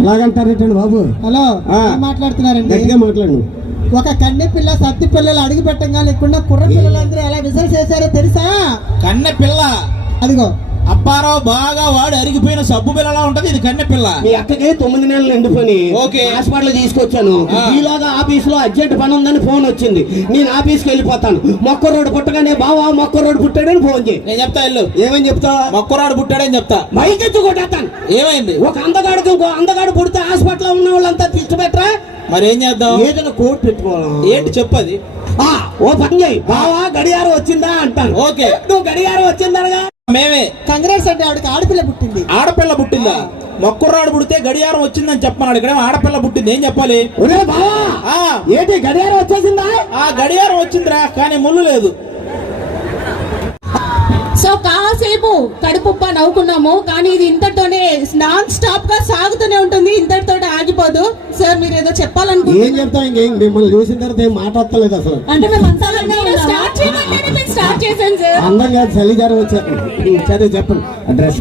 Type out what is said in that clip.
అలాగంటారేటండి బాబు? Hello, ఆ. మాట్లాడుతున్నారండి. గట్టిగా మాట్లాడు. ఒక కన్నె పిల్ల సత్తి పిల్లలు అడుగు పెట్టంగా లేకుండా కుర్ర పిల్లలందరూ ఎలా విజల్ చేశారో తెలుసా? కన్నె పిల్ల అదిగో అప్పారావు బాగా వాడు అరిగిపోయిన సబ్బు పిల్లలా ఉంటది. ఇది కన్నె పిల్ల. మీ అక్కకి 9 నెలలు నిండిపోయి ఓకే. హాస్పిటల్ తీసుకొచ్చాను. ఆ. ఈలోగా ఆఫీస్ లో అర్జెంట్ పని ఉందని ఫోన్ వచ్చింది. నేను ఆఫీస్కి వెళ్ళిపోతాను. మొక్కరోడు పుట్టగానే బావా మొక్కరోడు పుట్టాడని ఫోన్ చేయి. నేను చెప్తా ఇల్లు ఏమని చెప్తా? మొక్కరాడు పుట్టాడని చెప్తా. మైకెత్తు కొట్టేస్తాను. ఏమైంది? ఒక అందగాడికి ఇంకో అందగాడు పుడితే హాస్పిటల్ ఉన్న వాళ్ళంతా తిష్టపెట్టరా? మరి ఏం చేద్దాం? ఏదైనా కోట్ పెట్టుకోవాలి. ఏంటి చెప్పది? ఓ పని చేయి, బావా గడియారం వచ్చిందా అంటాను. ఓకే. నువ్వు గడియారం వచ్చిందనగా మేమే కంగ్రాట్స్ అంటే ఆవిడకి ఆడపిల్ల పుట్టింది. ఆడపిల్ల పుట్టిందా? మొక్కరాడు పుడితే గడియారం వచ్చిందని చెప్పమన్నాడు. ఇక్కడ ఆడపిల్ల పుట్టింది. ఏం చెప్పాలి? ఒరే బావా, ఆ ఏంటి గడియారం వచ్చేసిందా? ఆ గడియారం వచ్చిందిరా, కానీ ముళ్ళు లేదు. సో కాసేపు కడుపుప్ప నవ్వుకున్నాము, కానీ ఇది ఇంతటితోనే నాన్ స్టాప్ గా సాగుతూనే ఉంటుంది, ఇంతటితో ఆగిపోదు. సార్ మీరు ఏదో చెప్పాలనుకుంటున్నారు? ఏం చెప్తాం? ఇంకేం మిమ్మల్ని చూసిన తర్వాత ఏం మాట్లాడతలేదు అసలు. అంటే మేము స్టార్ట్ చేసాను సార్. అందం కాదు, చలి జ్వరం వచ్చారు. సరే చెప్పండి అడ్రస్.